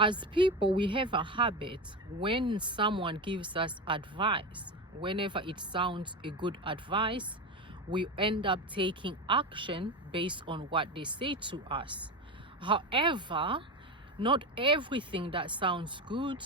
As people, we have a habit when someone gives us advice, whenever it sounds a good advice, we end up taking action based on what they say to us. However, not everything that sounds good,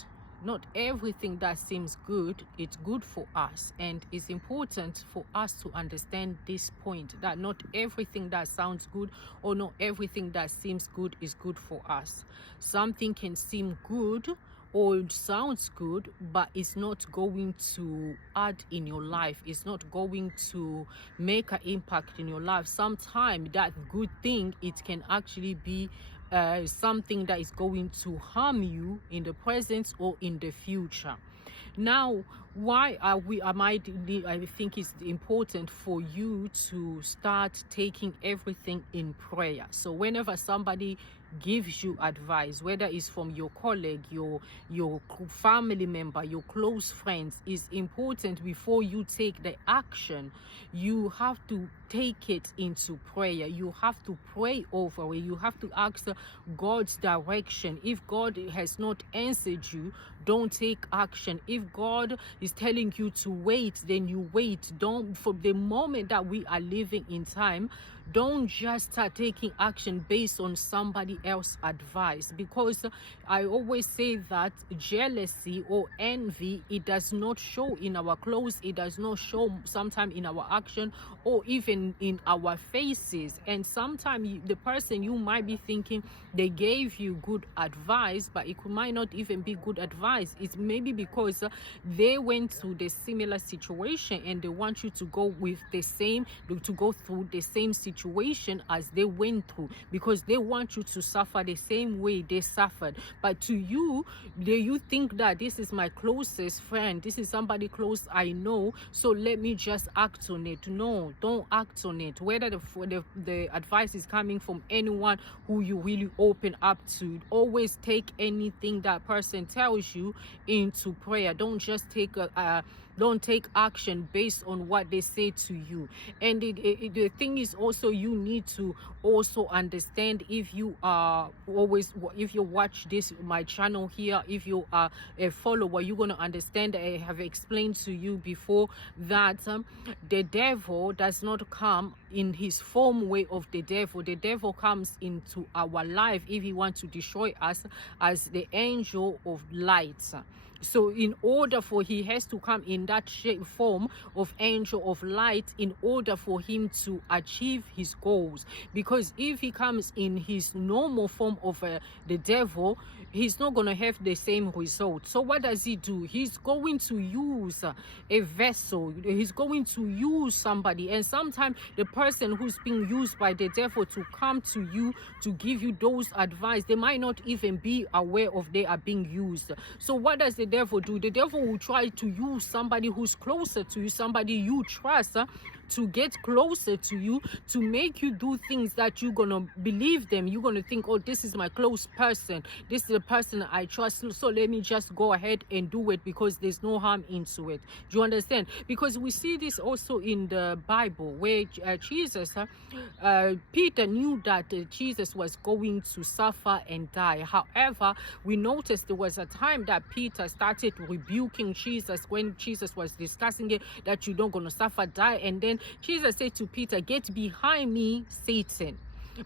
not everything that seems good, it's good for us. And it's important for us to understand this point, that not everything that sounds good or not everything that seems good is good for us. Something can seem good or it sounds good, but it's not going to add in your life. It's not going to make an impact in your life. Sometimes that good thing, it can actually be something that is going to harm you in the present or in the future. Now, why I think it's important for you to start taking everything in prayer. So whenever somebody gives you advice, whether it's from your colleague, your family member, your close friends, is important before you take the action. You have to take it into prayer. You have to pray over it. You have to ask God's direction. If God has not answered you, don't take action. If God is telling you to wait, then you wait. Don't, for the moment that we are living in time, don't just start taking action based on somebody else's advice, because I always say that jealousy or envy, it does not show in our clothes, it does not show sometimes in our action or even in our faces. And sometimes the person, you might be thinking they gave you good advice, but it might not even be good advice. It's maybe because they went through the similar situation and they want you to go with the same, to go through the same situation as they went through, because they want you to suffer the same way they suffered. But to you, you think that this is my closest friend, this is somebody close I know, so let me just act on it. No, don't act on it. Whether the advice is coming from anyone who you really open up to, always take anything that person tells you into prayer. Don't just don't take action based on what they say to you. And the thing is also, you need to also understand, if you watch my channel here, if you are a follower, you're going to understand, I have explained to you before, that the devil does not come in his form way of the devil. The devil comes into our life if he wants to destroy us as the angel of light. So in order for he has to come in that shape form of angel of light in order for him to achieve his goals. Because if he comes in his normal form of the devil, he's not going to have the same result. So what does he do? He's going to use a vessel. He's going to use somebody. And sometimes the person who's being used by the devil to come to you to give you those advice, they might not even be aware of they are being used. So what does the devil do? The devil will try to use somebody who's closer to you, somebody you trust, to get closer to you, to make you do things that you're gonna believe them. You're gonna think, oh, this is my close person, this is the person I trust, so let me just go ahead and do it because there's no harm into it. Do you understand? Because we see this also in the Bible, where Peter knew that Jesus was going to suffer and die. However, we noticed there was a time that Peter started rebuking Jesus when Jesus was discussing it, that you're not going to suffer, die. And then Jesus said to Peter, "Get behind me, Satan."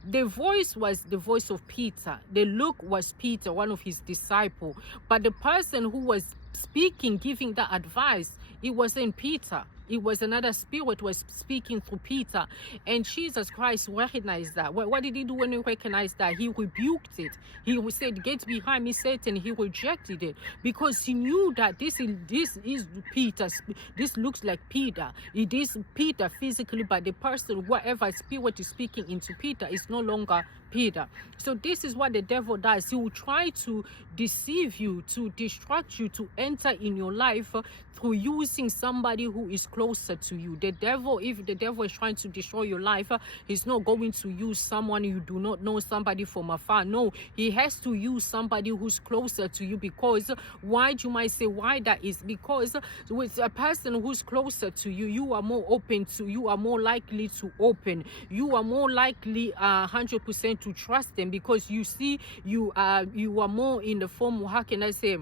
The voice was the voice of Peter. The look was Peter, one of his disciples. But the person who was speaking, giving the advice, it wasn't Peter. It was another spirit was speaking through Peter. And Jesus Christ recognized that. What did he do when he recognized that? He rebuked it. He said, "Get behind me, Satan." He rejected it because he knew that this is Peter. This looks like Peter. It is Peter physically, but the person, whatever spirit is speaking into Peter, is no longer Peter. So this is what the devil does. He will try to deceive you, to distract you, to enter in your life through using somebody who is closer to you. The devil, if the devil is trying to destroy your life, he's not going to use someone you do not know, somebody from afar. No, he has to use somebody who's closer to you. Because why, you might say, why that is? Because with a person who's closer to you, you are more open to, you are more likely to open, you are more likely 100% to trust them, because you see you are more in the form, how can I say,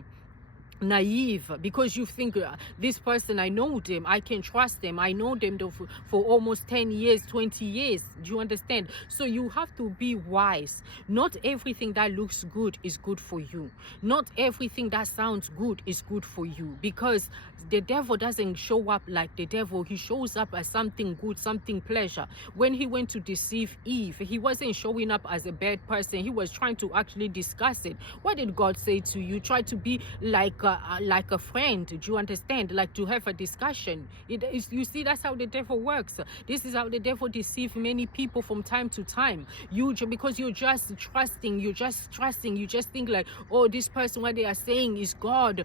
naive, because you think this person, I know them, I can trust them, I know them for almost 10 years, 20 years. Do you understand? So you have to be wise. Not everything that looks good is good for you. Not everything that sounds good is good for you, because the devil doesn't show up like the devil. He shows up as something good, something pleasure. When he went to deceive Eve, he wasn't showing up as a bad person. He was trying to actually discuss it. What did God say to you? Try to be like a friend. Do you understand? Like to have a discussion. You see, that's how the devil works. This is how the devil deceives many people from time to time. Because you're just trusting, you just think like, oh, this person, what they are saying is God.